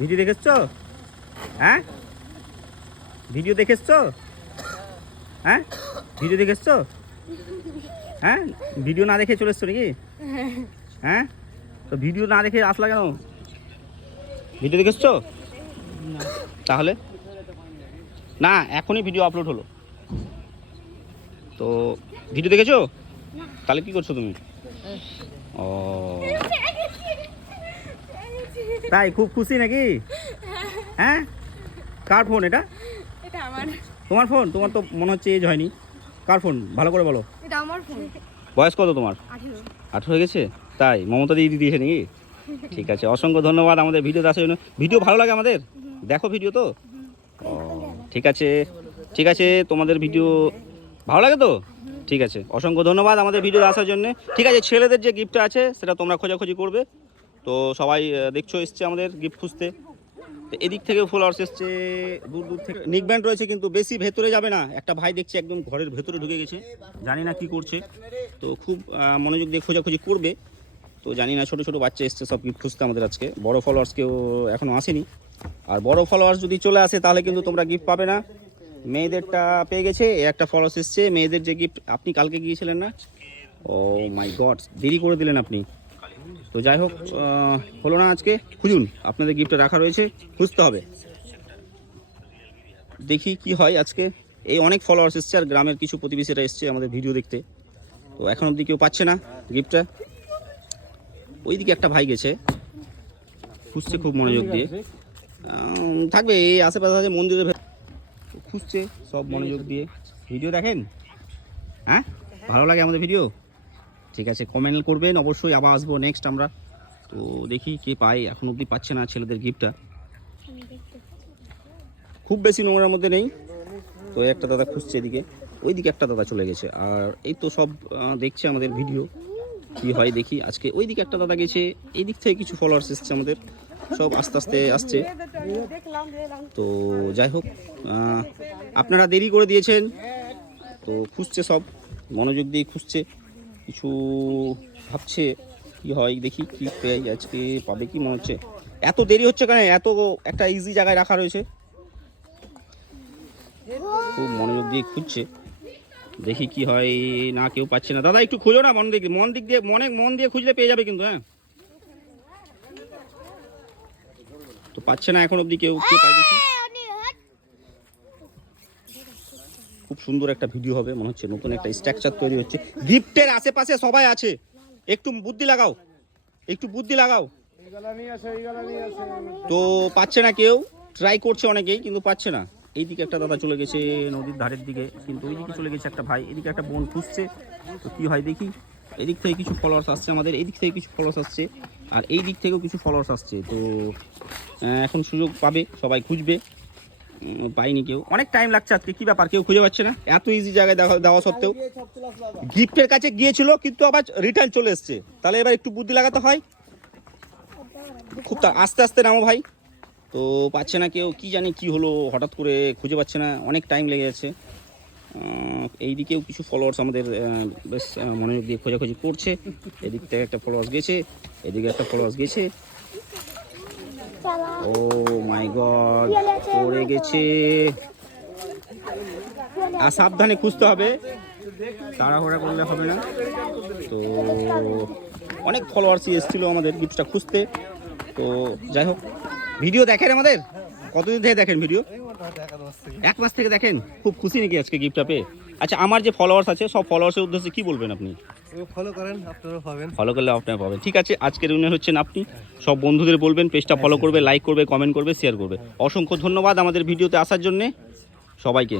Video দেখেছ? হ্যাঁ? Video দেখেছ? হ্যাঁ? ভিডিও দেখেছ? হ্যাঁ? ভিডিও না দেখে চলে এসছো নাকি? হ্যাঁ? তো ভিডিও না দেখে আসলা কেন? ভিডিও দেখেছ? তাহলে? না, এখনই ভিডিও আপলোড হলো। তো, ভিডিও দেখেছ? তাহলে কি করছ তুমি? ও। তাই খুব খুশি নাকি? হ্যাঁ? কার ফোন এটা? এটা আমার। তোমার ফোন তোমার তো মনে হচ্ছে এজ হয়নি। কার ফোন ভালো করে বলো। এটা আমার ফোন বয়স কত তোমার? আঠেরো। আঠেরো হয়ে গেছে? তাই মমতা দিদি দিয়েছে নাকি? ঠিক আছে অসংখ্য ধন্যবাদ আমাদের ভিডিও দেখার জন্য। ভিডিও ভালো লাগে আমাদের? দেখো ভিডিও তো? ঠিক আছে ঠিক আছে তোমাদের ভিডিও ভালো লাগে তো? ঠিক আছে অসংখ্য ধন্যবাদ আমাদের ভিডিও আসার জন্য। ঠিক আছে ছেলেদের যে গিফটটা আছে সেটা তোমরা খোঁজাখুঁজি করবে। তো সবাই দেখছ এসছে আমাদের গিফট খুঁজতে। তো এদিক থেকে ফলোয়ার্স এসছে, দূর দূর থেকে। নিক ব্যান্ড রয়েছে কিন্তু বেশি ভেতরে যাবে না। একটা ভাই দেখছি একদম ঘরের ভেতরে ঢুকে গেছে। জানি না কি করছে। তো খুব মনোযোগ দিয়ে খোঁজাখুঁজি করবে। তো জানি না, ছোটো ছোটো বাচ্চা এসছে, সব গিফট খুঁজতে আমাদের আজকে। বড় ফলোয়ার্স কেউ এখনও আসেনি। আর বড় ফলোয়ার্স যদি চলে আসে, তাহলে কিন্তু তোমরা গিফট পাবে না। মেয়েদেরটা পেয়ে গেছে একটা ফলোয়ার্স এসছে। মেয়েদের যে গিফট আপনি কালকে গিয়েছিলেন না? ও মাই গড দেরি করে দিলেন আপনি। তো যাই হোক হলো না আজকে, খুঁজুন, আপনাদের গিফটটা রাখা রয়েছে, খুঁজতে হবে। দেখি কি হয় আজকে। এই অনেক ফলোয়ার্স এসছে, আর গ্রামের কিছু প্রতিবেশীরা এসছে আমাদের ভিডিও দেখতে। তো এখন অবধি কেউ পাচ্ছে না গিফটটা ওইদিকে একটা ভাই গেছে, খুঁজছে খুব মনোযোগ দিয়ে। থাকবে, এই আশেপাশে আছে মন্দিরের খুঁজছে, সব মনোযোগ দিয়ে। ভিডিও দেখেন? হ্যাঁ? ভালো লাগে আমাদের ভিডিও ঠিক আছে কমেন্ট করবেন, অবশ্যই আবার আসব নেক্সট আমরা। তো দেখি কে পাই এখন অবধি পাচ্ছে না ছেলেদের গিফটটা খুব বেশি নোংরার মধ্যে নেই। তো একটা দাদা খুঁজছে এদিকে, ওইদিকে একটা দাদা চলে গেছে। আর এই তো সব দেখছে আমাদের ভিডিও কি হয় দেখি। আজকে ওইদিকে একটা দাদা গেছে এই দিক থেকে কিছু ফলোয়ার্স এসছে আমাদের। সব আস্তে আস্তে আসছে। তো যাই হোক আপনারা দেরি করে দিয়েছেন। তো খুঁজছে সব, মনোযোগ দিয়ে খুঁজছে। কিছু ভাবছে কি হয়, দেখি কি পেয়ে আজকে পাবে কি মনে হচ্ছে। এত দেরি হচ্ছে কেন? এত একটা ইজি জায়গায় রাখা রয়েছে। খুব মনোযোগ দিয়ে খুঁজছে। দেখি কি হয়, না কেউ পাচ্ছে না। দাদা, একটু খুঁজো না, মন দিক মন দিক দিয়ে মনে মন দিয়ে খুঁজলে পেয়ে যাবে কিন্তু হ্যাঁ। তো পাচ্ছে না এখন অবধি কেউ, কে পায় দেখি। খুব সুন্দর একটা ভিডিও হবে, মনে হচ্ছে নতুন একটা স্ট্রাকচার তৈরি হচ্ছে। গিফটের আশেপাশে সবাই আছে। একটু বুদ্ধি লাগাও। একটু বুদ্ধি লাগাও। তো পাচ্ছে না কেউ? ট্রাই করছে অনেকেই, কিন্তু পাচ্ছে না। এইদিকে একটা দাদা চলে গেছে নদীর ধারের দিকে, কিন্তু ওইদিকে চলে গেছে একটা ভাই। এদিকে একটা বোন খুঁজছে। তো কী হয় দেখি? এদিক থেকে কিছু ফলোয়ার্স আসছে আমাদের এই দিক থেকে কিছু ফলোয়ার্স আসছে, আর এই দিক থেকেও কিছু ফলোয়ার্স আসছে। তো এখন সুযোগ পাবে, সবাই খুঁজবে। পাইনি কেউ। অনেক টাইম লাগছে আজকে, কি ব্যাপার, কেউ খুঁজে পাচ্ছে না? এত ইজি জায়গায় দেওয়া দেওয়া সত্ত্বেও। গিফটের কাছে গিয়েছিল, কিন্তু আবার রিটার্ন চলে এসছে। তাহলে এবার একটু বুদ্ধি লাগাতে হয়। খুব আস্তে আস্তে নামো ভাই। তো পাচ্ছে না কেউ, কি জানি কি হলো, হঠাৎ করে খুঁজে পাচ্ছে না। অনেক টাইম লেগে যাচ্ছে এইদিকেও কিছু ফলোয়ার্স আমাদের বেশ মনোযোগ দিয়ে খোঁজাখুঁজি করছে। এদিক থেকে একটা ফলোয়ার্স গেছে, এদিকে একটা ফলোয়ার্স গেছে। ও মাই গড পড়ে গেছে। আর সাবধানে খুঁজতে হবে। তাড়াহুড়া করলে হবে না। তো অনেক ফলোয়ার্সই এসেছিল আমাদের গিফটটা খুঁজতে। তো যাই হোক ভিডিও দেখেন আমাদের? কতদিন থেকে দেখেন ভিডিও এক মাস থেকে দেখেন? খুব খুশি নাকি আজকে গিফটটা পেয়ে? আচ্ছা আমার যে ফলোয়ার্স আছে সব ফলোয়ার্সের উদ্দেশ্যে কি বলবেন আপনি? ফলো করেন আপনারা পাবেন। ফলো করলে আপনারা পাবেন। ঠিক আছে আজকের উনি হচ্ছেন আপনি। সব বন্ধুদের বলবেন পেজটা ফলো করবে লাইক করবে কমেন্ট করবে শেয়ার করবে। অসংখ্য ধন্যবাদ আমাদের ভিডিওতে আসার জন্যে। সবাইকে।